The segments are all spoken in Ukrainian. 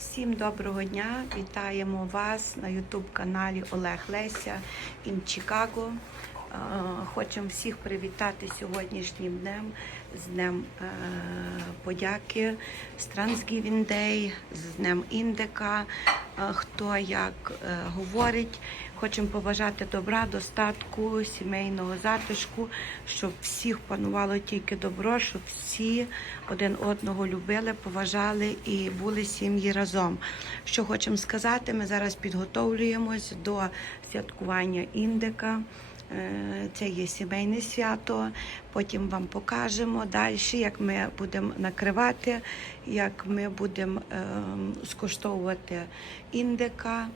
Всім доброго дня! Вітаємо вас на YouTube каналі Олег Леся in Чикаго. Е, Хочемо всіх привітати сьогоднішнім днем з Днем е, подяки, з Thanksgiving Day, з Днем індика. Е, Хто як говорить, хочемо побажати добра, достатку, сімейного затишку, щоб всіх панувало тільки добро, щоб всі один одного любили, поважали і були сім'ї разом. Що хочемо сказати, ми зараз підготовлюємось до святкування індика. Е, Це є сімейне свято. Потім вам покажемо далі, як ми будемо накривати, як ми будемо ем, скуштовувати індика.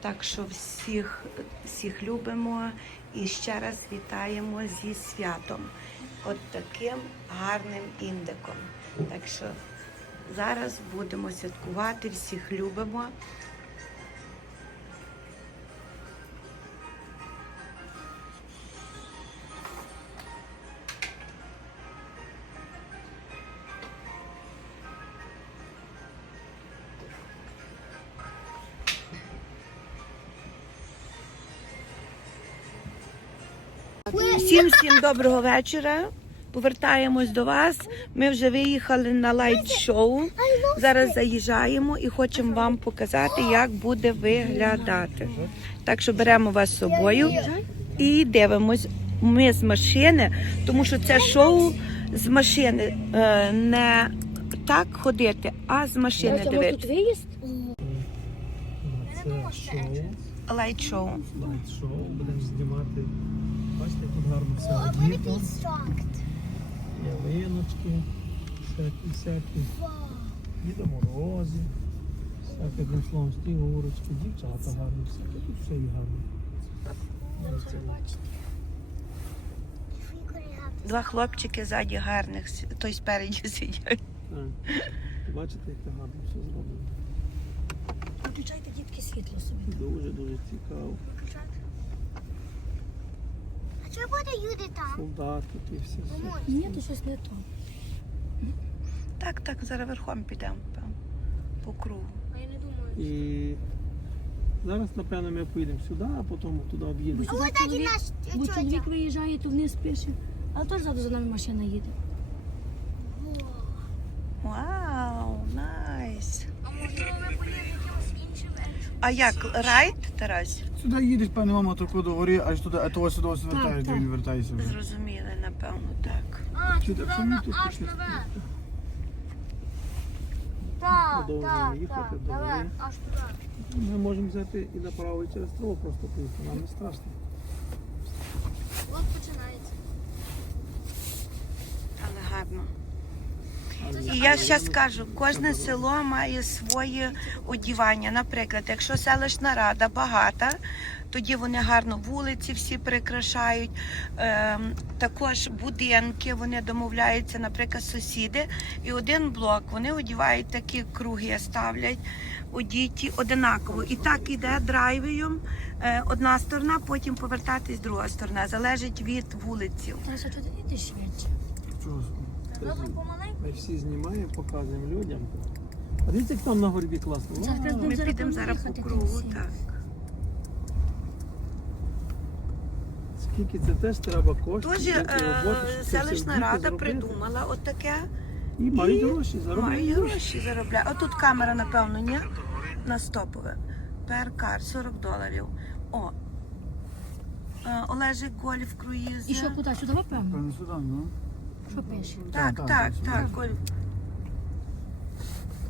Так що всіх, всіх любимо і ще раз вітаємо зі святом. От таким гарним індиком. Так що зараз будемо святкувати, всіх любимо. Всім всім доброго вечора. Повертаємось до вас. Ми вже виїхали на лайт-шоу. Зараз заїжджаємо і хочемо вам показати, як буде виглядати. Так що беремо вас з собою і дивимось. Ми з машини, тому що це шоу з машини е, не так ходити, а з машини дивитися. Лайт-шоу. лайт-шоу, будемо знімати. Бачите, тут гарно все одіто. Ялиночки, всякі, всякі. Діда Морози, всяке словом снігурочки, дівчата гарні, всяке, тут все і гарно. Два хлопчики ззаді гарних, той спереді сидять. Бачите, як це гарно все зроблено. Включайте дітки світло собі. Дуже-дуже цікаво. Чи буде люди там? Солдати і все. все. Ні, то щось не то. Так, так, зараз верхом підемо по кругу. А я не думаю. І зараз, напевно, ми поїдемо сюди, а потім туди об'їдемо. Ось сюди чоловік, наш бо тьотя. чоловік виїжджає, то вниз пише. Але теж ззаду за нами машина їде. Вау, найс. А можливо ми поїдемо якимось іншим іншим. А як райд, Тарас? Сюди їдеш, певне, мама, таку до гори, аж туди, а того сюди ось вертаєш, де так. він вертається вже. Зрозуміли, напевно, так. А, туди це ми тут аж пішли. Так, так, їхати так, до наверх, аж туди. Ми можемо взяти і направо і через траву просто поїхати, нам не страшно. От починається. Але гарно. І я ще скажу, кожне село має своє одівання. Наприклад, якщо селищна рада багата, тоді вони гарно вулиці всі прикрашають. Ем, також будинки вони домовляються, наприклад, сусіди. І один блок вони одівають такі круги, ставлять одіті одинаково. І так іде драйвою. Е, одна сторона, потім повертатись друга сторона. Залежить від вулиці. Чого Ми всі знімаємо, показуємо людям. А дивіться, як там на горбі класно. Вау! Ми підемо зараз по кругу. Так. Скільки це теж треба коштів. Тож е, селищна рада придумала отаке. І мають гроші, заробляють гроші. гроші заробляє. А тут камера, напевно, ні? На стопове. Перкар 40 доларів. О. Е, Олежик гольф круїз. І що, куди? Сюди, певно? Сюди, ну. Що пише? Так, Так, так, так, так.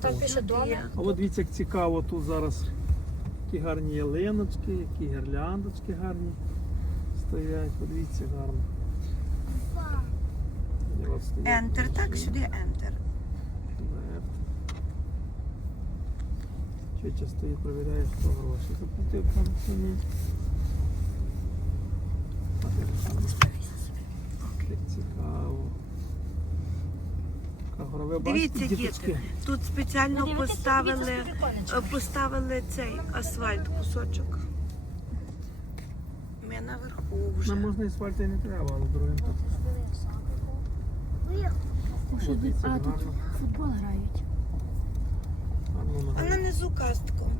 Там пише дома. А от дивіться, як цікаво, тут зараз які гарні ялиночки, які гірляндочки гарні стоять. Подивіться гарно. І от стоять Enter, так, сюди enter. Лефт. Чеча стоїть, перевіряє, хто гроші заплатив там. Так, як цікаво. Така гора. Ви бачите, Дивіться, діти, тут спеціально Ну, дивіться, поставили, е, поставили цей асфальт кусочок. Ми наверху вже. Нам можна асфальту і не треба, але другим дивіться, А, тут футбол грають. Гарно на Вона не внизу кастку.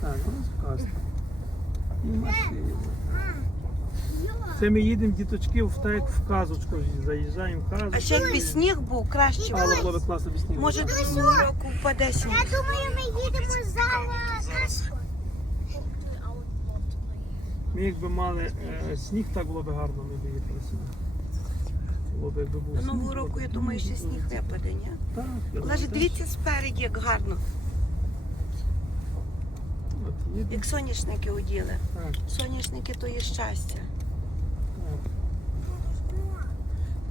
Так, розказка. І машина. Це ми їдемо діточки в так як в казочку. Заїжджаємо в казочку. А ще якби сніг був, краще Але було. б класно без снігу. Може, цього року впаде сніг. Я думаю, ми їдемо зараз. Ми якби мали е, сніг, так було б гарно, ми б їхали сюди. Було б якби був До сніг, Нового року, я думаю, що сніг випаде, ні? Так, я Але ж теж. дивіться спереді, як гарно. От їдемо. Як соняшники оділи. Так, Соняшники то є щастя. так.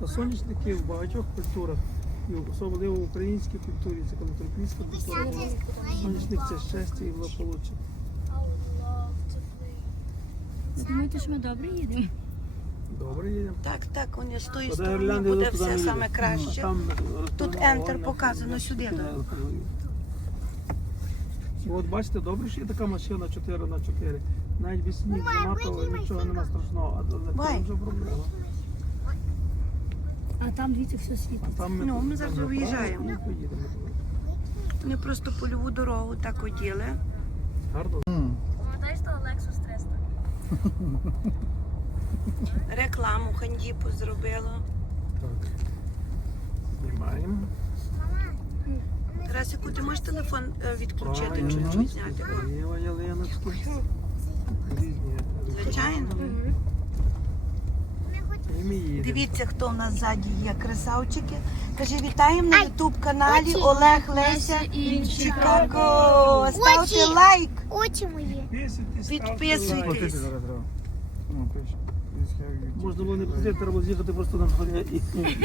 Та соняшники в багатьох культурах, і особливо в українській культурі, це культурпільська культура. Соняшник це щастя і благополуччя. Ви думаєте, що ми добре їдемо? Добре їдемо. Так, так, вони з тої сторони буде все саме краще. Тут Ольга, показано сюди, розповідає. От бачите, добре, що є така машина 4 на 4 Навіть без сніг занадто нічого нема страшного, а Бай. вже проблема. А там дивіться все світить. А там Ну, ми зараз виїжджаємо. і поїдемо. Вони просто польову дорогу так оділи. Гарно. Пам'ятаєш того Lexus 300? Рекламу хандіпу зробило. Так. Знімаємо. Тарасику, ти можеш телефон е, відключити Правильно. чуть-чуть зняти? О, Ліва ялиночки. Різні. Звичайно. Ми. Дивіться, хто в нас ззаді є, красавчики. Каже, вітаємо на ютуб каналі Олег Леся і Чикаго. Ставте лайк. Очі мої. Підписуйтесь, Можна було не платити, треба було з'їхати просто на дворі і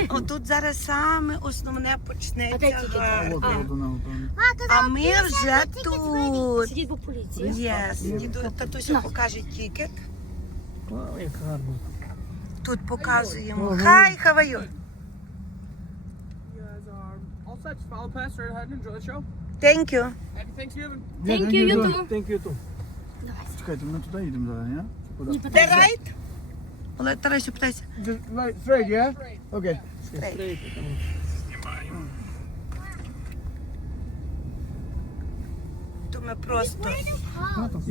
Отут зараз саме основне почнеться. гарно. А ми вже тут. Сидіть по поліції. Єс, діду татуся покаже тікет. Як гарно. Тут показуємо. Хай, хаваю. You guys are all set. Just follow past right ahead and enjoy the show. Thank you. Happy Thanksgiving. Thank you, you too. Thank you too. Чекайте, ми туди їдемо зараз, ні? Куди? Ні, Де питайте. райт? Олег Тарасю, питайся. Just right, straight, yeah? Okay. Стрейт. Ми просто.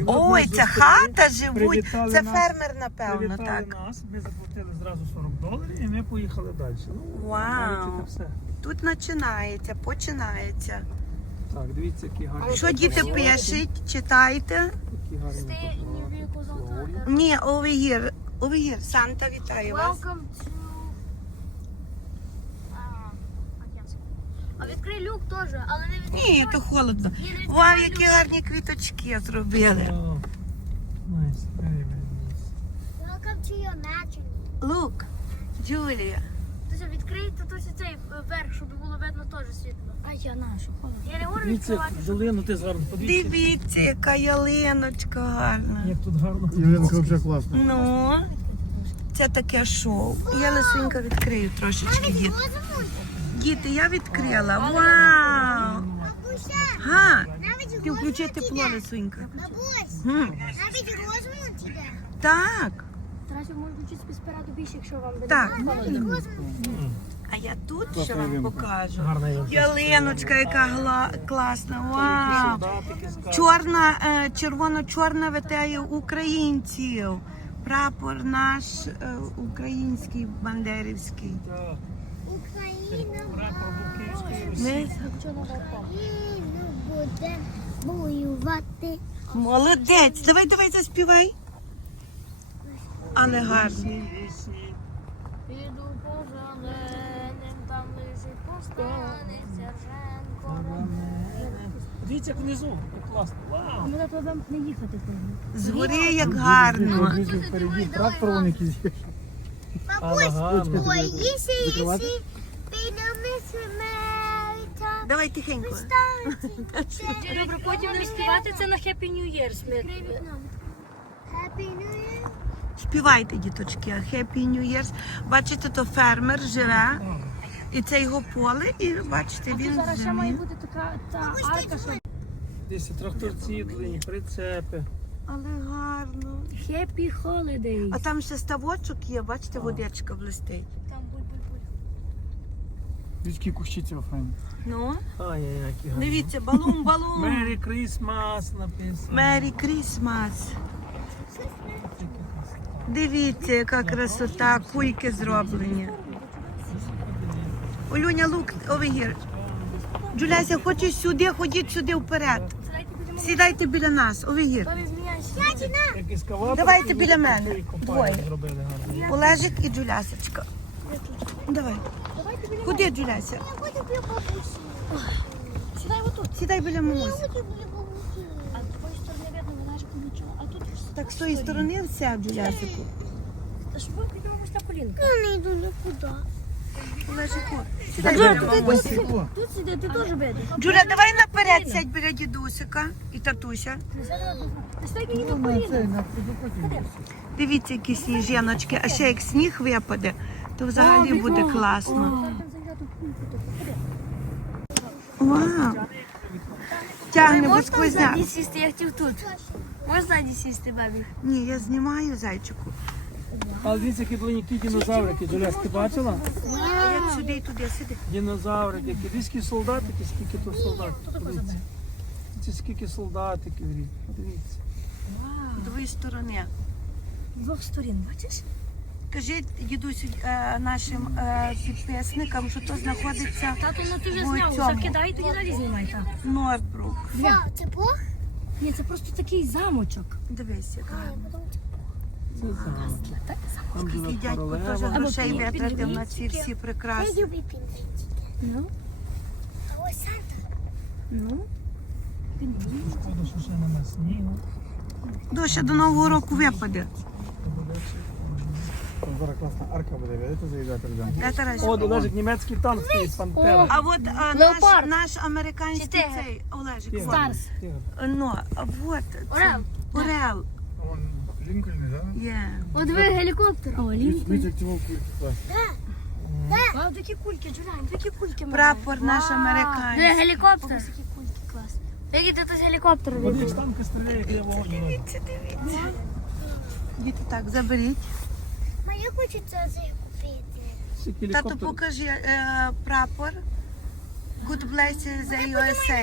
Ой, нас це хата живуть. привітали Це нас, фермер, напевно, Привітали так. нас, ми заплатили зразу 40 доларів і ми поїхали далі. Ну, Вау. навіть це все. Тут починається, починається. Так, дивіться, які гарні. Що діти фотографії, пишуть, читайте. Які гарні фотографії. Ні, over here. Over here. Санта вітає вас. Welcome to... А, I can't say. А відкрий люк теж, але не відкрий. Ні, то холодно. Вау, які люк. гарні квіточки зробили. Welcome to your mansion. Look, Джулія. Тож відкрий татусь цей е, верх, щоб було видно теж світло. А я нашу, холодно. Я не говорю Дивіться, відкривати. долину ти гарно. Подивіться, Дивіться, яка ялиночка гарна. як тут гарно. Юлінка вже класно. Ну, це таке шоу. Я лисенька відкрию трошечки діти. Діти, я відкрила. Вау! Га! Ти включи тепло, лисенька. Бабусь, Гм, навіть розмову тебе. Так. Тарасю, може включити собі більше, якщо вам буде Так. холодно. А я тут ще вам покажу. Ялиночка, яка гла- класна. Вау! Чорна, е, червоно-чорна витає українців. Прапор наш е, український, бандерівський. Прапор Ми... буде воювати. Молодець! Давай, давай, заспівай. Але гарно. Піду по зеленим, там лежить повстанець, Серженко. Дивіться, як внизу, як класно. Вау! Ми на вам не їхати повинні. Згори як гарно. Друзі, впереді трактор вон якийсь є. Але гарно. Ой, їсі, їсі. Давай тихенько. Добре, потім не співати це на Happy New Year. Happy New Year. Співайте, діточки, Happy New Year's. Бачите, то фермер живе. І це його поле, і бачите, він зараз ще має бути така та арка, що Десь тракторці, длинні, прицепи. Але гарно. Happy Holiday. А там ще ставочок є, бачите, водичка блистить. Буль-буль-буль. Кущиці файні. Ну, Ай-яй, які гарні. дивіться, балум, балум. Merry Christmas написано. Мері Крісмас. Дивіться, яка красота, кульки зроблені. Олюня, лук, over. Джуляся, хочеш сюди, ходіть сюди вперед. Сідайте біля нас. Як ескаватор. Давайте і біля мене. Двоє. Зробили. Олежик і Джулясочка. Давай. Куди, Джуляся? Я хочу біля бабусі. Сідай отут. Сідай біля Я мамусі. хочу біля бабусі. А з твоєї сторони видно, вона ж нічого. А тут Так з тої сторони все, Джулясику. Піднімемось на я не йду нікуди. Олежику. Сідай тут, біля мамусі. тут, тут сиди, ти теж видиш. Джуля, давай наперед сядь біля дідусика і татуся. Стай мені на коліна. Дивіться, які сніжиночки, а ще як сніг випаде, то взагалі буде класно. Вау! Тягне, бо сквозняк. сісти, я хотів тут. Можна сісти, бабі? Ні, я знімаю зайчику. Але дивіться, які великі динозаврики. Джуляс, ти бачила? Як сюди і туди сиди. Динозаврики, які дійські солдатики, скільки тут солдатів. Подивіться. Це скільки солдатиків. З дві сторони. З двох сторін, бачиш? Кажіть, дідусю, е, нашим е, підписникам, що то знаходиться Тату, ну ти вже в зняв, цьому закидай, тоді далі знімай. так. Норбрук. Вау, це Бог? Ні, це просто такий замочок. Дивись, яка. І дядько теж грошей витратив на ці всі Я прикраси. люблю. Ну, А ось Санта. ну. Шкода, що ще нема снігу. Доша до Нового року випаде. Там зараз класна арка буде, видите, заїжджати рядом. Де Тарас? О, Олежик, німецький танк стоїть, пантера. А от а, наш, Леопард. наш американський Чи тигр? цей Олежик. Тигр, от. Старс. тигр. Ну, а от. це- Орел. Орел. Вон Лінкольн, так? Є. От ви гелікоптер. О, як вовки класні. А, такі кульки, Джулян, такі кульки має. Прапор наш Де американський. гелікоптер? Ось такі кульки класні. Які ти з гелікоптера Вони ж танки стріляють, як вогонь. Дивіться, дивіться. Діти, так, заберіть. Я хочу це купити. Тату, покажи е, прапор. Good bless the USA.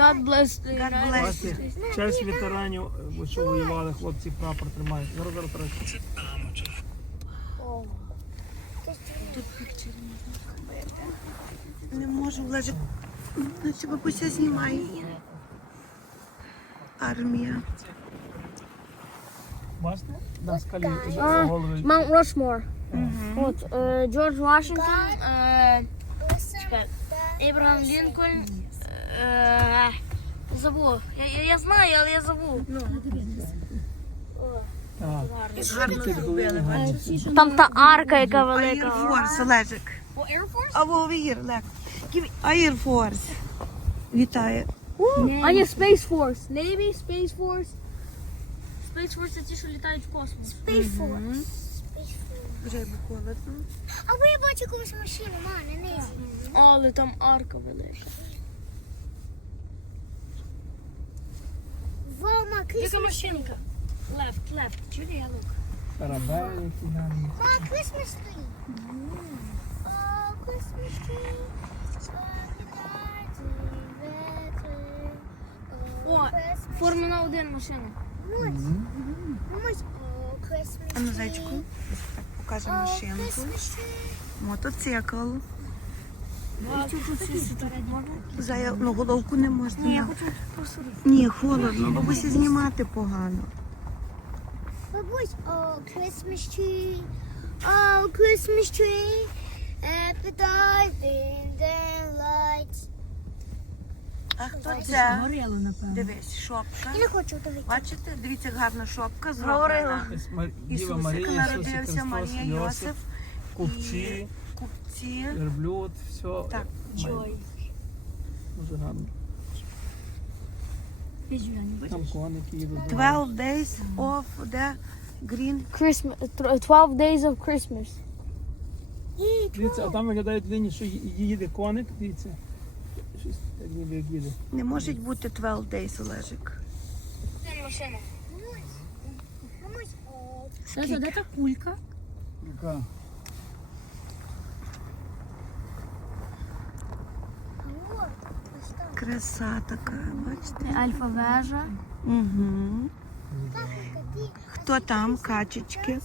God bless the God bless you. честь ветеранів, е, що воювали, хлопці прапор тримають. Зараз зараз зараз. Тут пікчері Не можу, Олежик. Ну, бабуся знімає. Армія. Бачите? На скалі А, голови. Маунт Рашмор. От, е, Джордж Вашингтон, е, чекай, Ібрагам Лінкольн, е, забув. Я, я, я знаю, але я забув. Так. Гарно зробили, бачиш? Там та арка, яка Air Force, Олежик. О, Air Force? А over here, Лек. Give- Air Force. Вітає. А ні, Space Force. Navy, Space Force. Space Force це ті, що літають в космос. Space Force. Space Force. Вже йому холодно. А ви я бачу комусь машину, ма, на низі. Але там арка велика. Вау, Яка Christmas. машинка? Left, left. Чули, я лук. Корабель, які гарні. Ма, Christmas tree. О, Christmas tree. О, Формула 1 машина. А ну, зайчику, так покажемо О, машинку. Мотоцикл. Зая, ну головку не можна. Ні, я хочу. Ні, холодно, бабусі знімати погано. Бабусь, о, Christmas tree. О, Christmas tree. Appetizing the lights. А хто це? Горіло, напевно. Дивись, шопка. Я не хочу дивитися. Бачите, дивіться, як гарна шопка зроблена. Ісусик Марія, народився, Марія, Йосип, купці, купці. верблюд, все. Так. Джой. Дуже гарно. Там коники їдуть. 12 days of the green. Christmas, 12 days of Christmas. Дивіться, а там виглядає лінії, що їде коник, дивіться. Не може бути 12 days, Олежик. Машина. Саша, де та кулька? Яка? Краса така, бачите? Альфа-вежа. Угу. Хто там? Качечки.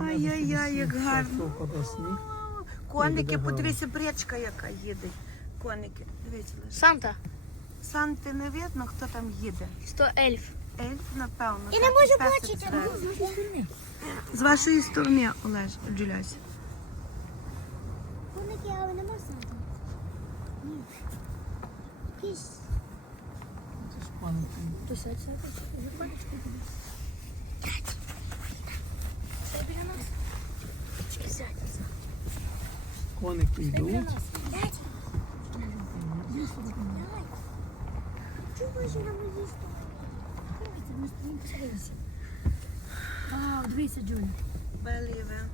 Ай-яй-яй, як гарно. Коники, подивися, бречка яка їде. Коники, дивіться лише. Санта. Санти не видно, хто там їде. Сто ельф. Ельф, напевно. Я не можу бачити. З вашої сторони, Олеж, Джулясь. Коники, але не можна. Ні. Якісь. Це ж пам'ятник. То сядь, сядь. Це біля нас. Коники йдуть. Чого ж нам їсти? Вау, дивися, Джуля. Беліве.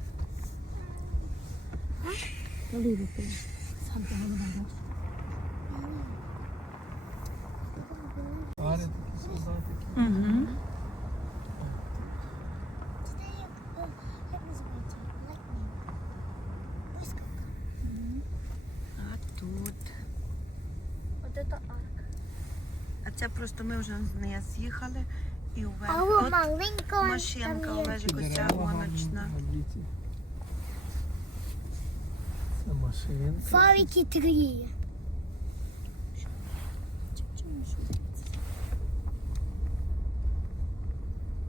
Сам ти голова. Пари такі солдатики. Угу. Це як, е, як називається? Lightning. Блискавка. А тут. От це арка. А це просто ми вже з неї з'їхали і вверх. От маленька. машинка там є. Олежик, оця Дерева гоночна. Це машинка. Фавіки три.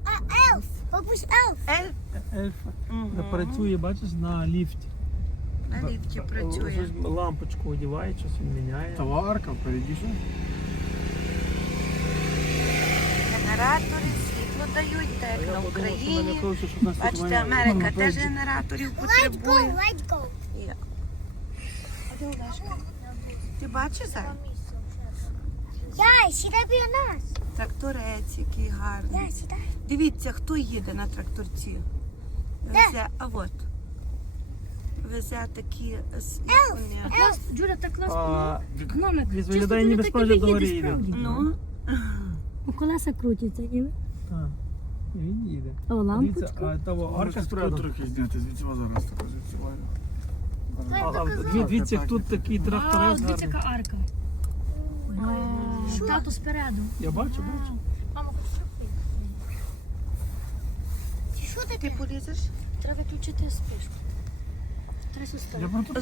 А, елф! Бабусь, елф! Працює, бачиш, на ліфті. на ліфті працює. Лампочку одіває, щось він міняє. Товарка впереді що? Генератори світло дають, так як на Україні. нас Бачите, Америка Ну, теж генераторів Let's go, потребує. let's go. Є. А де Олешка? Ти бачиш Зай? Яй, сідай біля нас. Тракторець, який гарний. Сідай. Дивіться, хто їде на тракторці. Везе, а от. Везе такі вони. Джуля, так класно. А. Він чисто виглядає, Джуля ніби так і до їде, гори справді. Ну, У колеса крутяться, ніби. Так. І Він їде. О, Дивіться, а того арка спереду. трохи зняти, звідси вас зараз так, звідси А, а, дві- Дивіться, як тут такий Вау, тракторець дивіться, яка арка. Тато спереду. Я бачу, бачу. Мама, хочеш Що ти таке? полізеш? Треба виключити спишку. Треба Я суставити. про то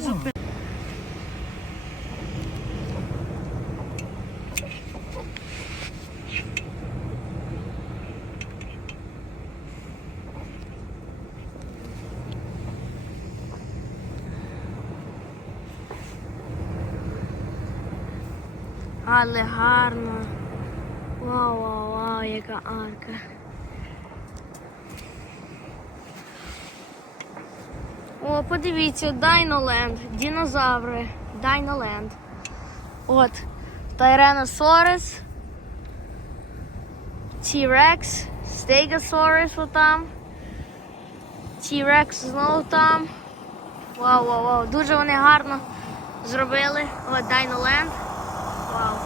Але гарно. Вау, вау, вау, яка арка. О, подивіться, Дайноленд, динозаври, Дайноленд. От, Тайреносорис, T-Rex, Стегосорис отам. T-Rex знову там. Вау, вау, вау. Дуже вони гарно зробили. От Дайноленд. Вау.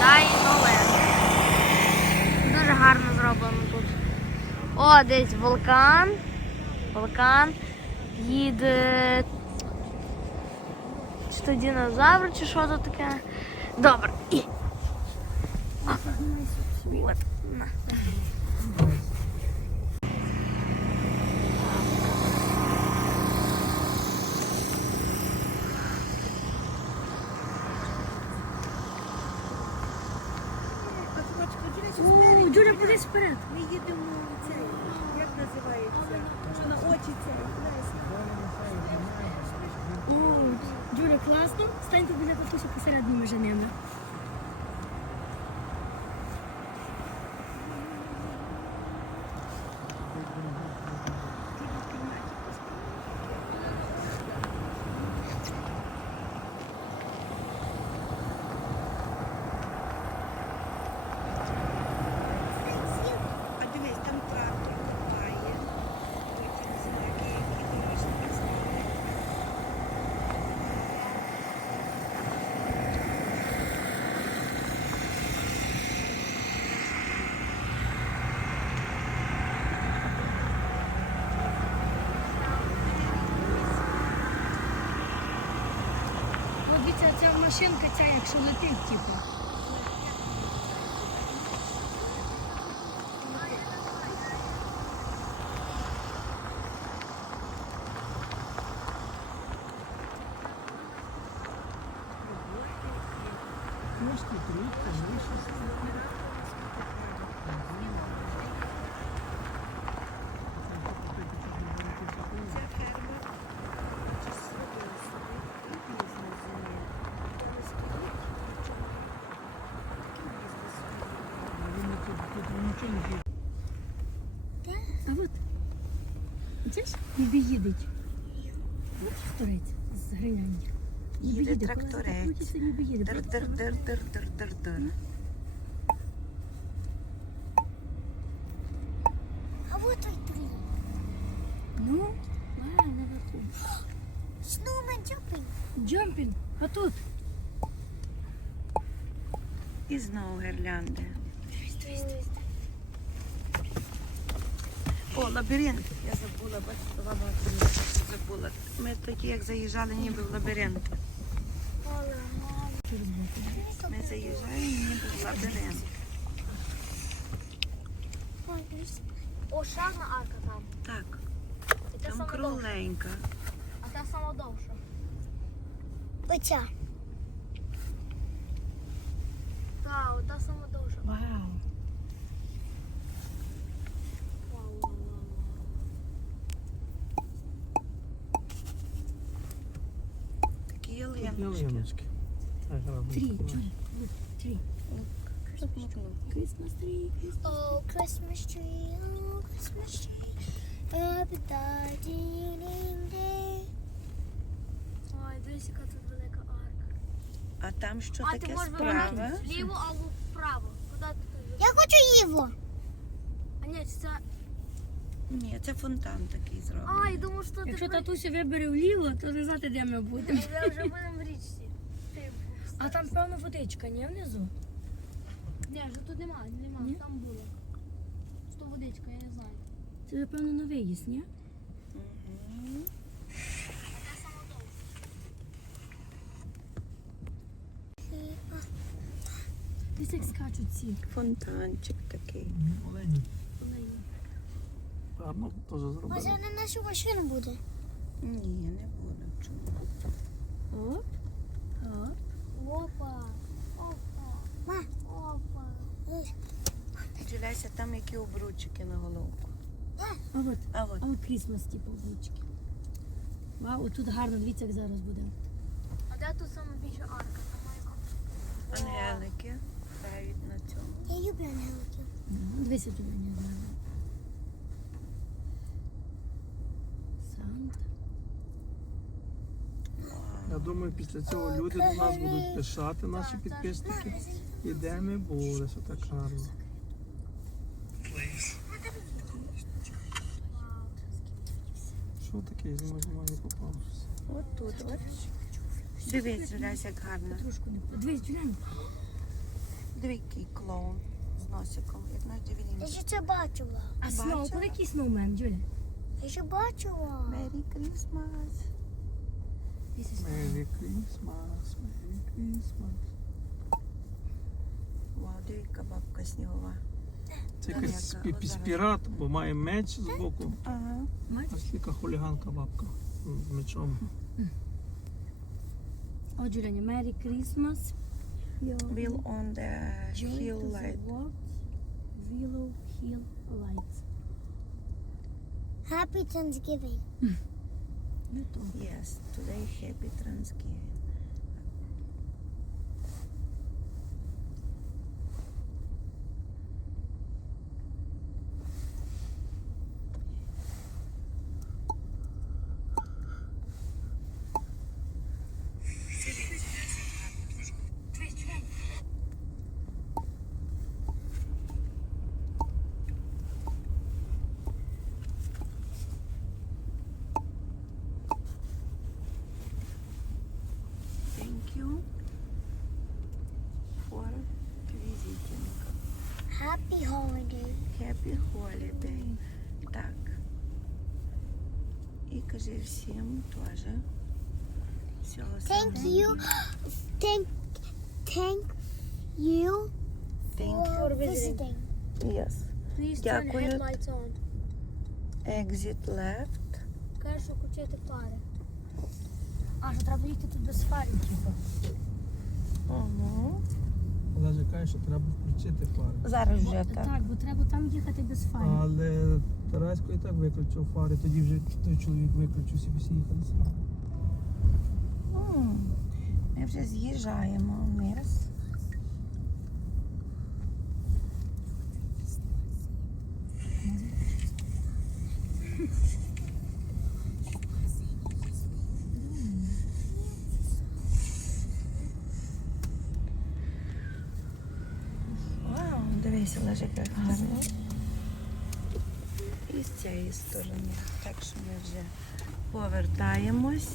Дайноленд. Дуже гарно зроблено тут. О, десь вулкан. Вулкан. Їде. Чи то динозавр, чи що тут таке? Добре. І. От. О, Джуля, подивись вперед. Ми їдемо в цей, як називається? Що на очі цей. О, Джуля, класно. Стань біля татуся посередині між ними. А дивись, там трактор копає. Потім знаки, які дорожні знаки. Машинка ця, якщо летить, типу. Кошти, трітка, вишивка. Ця ферма чи зробила собі бізнес з нею. Коли стоїть, нічого. Такий бізнес собі робила. Вони тут, тут нічого не є. А от, бачиш, ніби їдеть. Бачиш, Торець з гриняння. Ніби Їде їде, коли тракторець. закрутиться, ніби їде. Дир-дир-дир-дир-дир-дир-дир. А вот той трee. Ну, а, наверху. Snowman jumping. Джампінг, а тут? І знову гірлянди. О, лабіринт. Я забула, бачите, баба забула. Ми тоді, як заїжджали, ніби в лабіринт. Ми заїжджаємо ніби в лабіринт. О, шарна арка там. Так, І там кругленька. А та сама довша. Оця. Так, ота сама довша. Вау, вау, вау. Такі Тут ялиночки. look, трі. Christmas tree, Oh, Christmas tree, oh, Christmas tree. Every darling day. Ой, дивись, яка тут велика арка. А там що А ти можеш справа? вибрати вліво або вправо. Куди ти? Я хочу його. А ні, це... Ні, це фонтан такий А, я думаю, що Якщо ти... татуся вибере вліво, то не знати, де ми будемо. Ми вже будемо в річці. Ти- А там певно водичка, ні, внизу? Ні, вже тут немає, немає, Ні? там було. Що водичка, я не знаю. Це, напевно, на виїзд, ні? Мгм. Десь як скачуть ці. Фонтанчик такий. Олені. Гарно теж Може зробили. на нашу машину буде. Ні, не. Чому? Оп, оп. Опа. Опа. Ма. Опа. Джуляся, там які обручики на головку. А от, А от а от Крісмас, типу, облички. Вау, тут гарно, дивіться, як зараз буде. А де тут саме більша арка? Ангелики грають на цьому. Я люблю ангеликів. Ну, Дивися туди, не знаю. Санта. Я думаю, після цього люди до нас будуть пишати, наші підписники. І де ми були, що так гарно. Що таке? Знімаю, знімаю, не попав. От тут, от. Дивись, Джуляся, як гарно. Трошку не Дивись, Джулян. Диви, який клоун з носиком, як на Я ще це бачила. А сноу, Бачила? коли який сноумен, Джуля? Я ще бачила. Merry Christmas. This is Merry Christmas, Merry Christmas. Вау, диви, яка бабка снігова. Це якийсь Яка спі- зараз. пірат, бо має меч з боку. Ага. Ось така хуліганка бабка з мечом. О, Джуляні, Merry Christmas. Bill on the Joy hill to the light. world. Willow Hill Lights. Happy Thanksgiving. Не то. Yes, today happy Thanksgiving. Happy holiday. Happy holiday. Так. І кажи всім теж, Всього Thank самого. you. Thank, thank you Thank you. for visiting. Yes. Please turn your Дякую. headlights on. Exit left. Кажеш, що включити фари. А, що треба їхати тут без фарів, типу. Угу. Олеже каже, що треба включити фари. Зараз вже так. Так, бо треба там їхати без фарів. Але Тарасько і так виключив фари, тоді вже той чоловік виключив собі всі їхали самі. М, Ми вже з'їжджаємо вниз. Вау, дивися, лежить як гарно. І з цієї сторони. Так що ми вже повертаємось.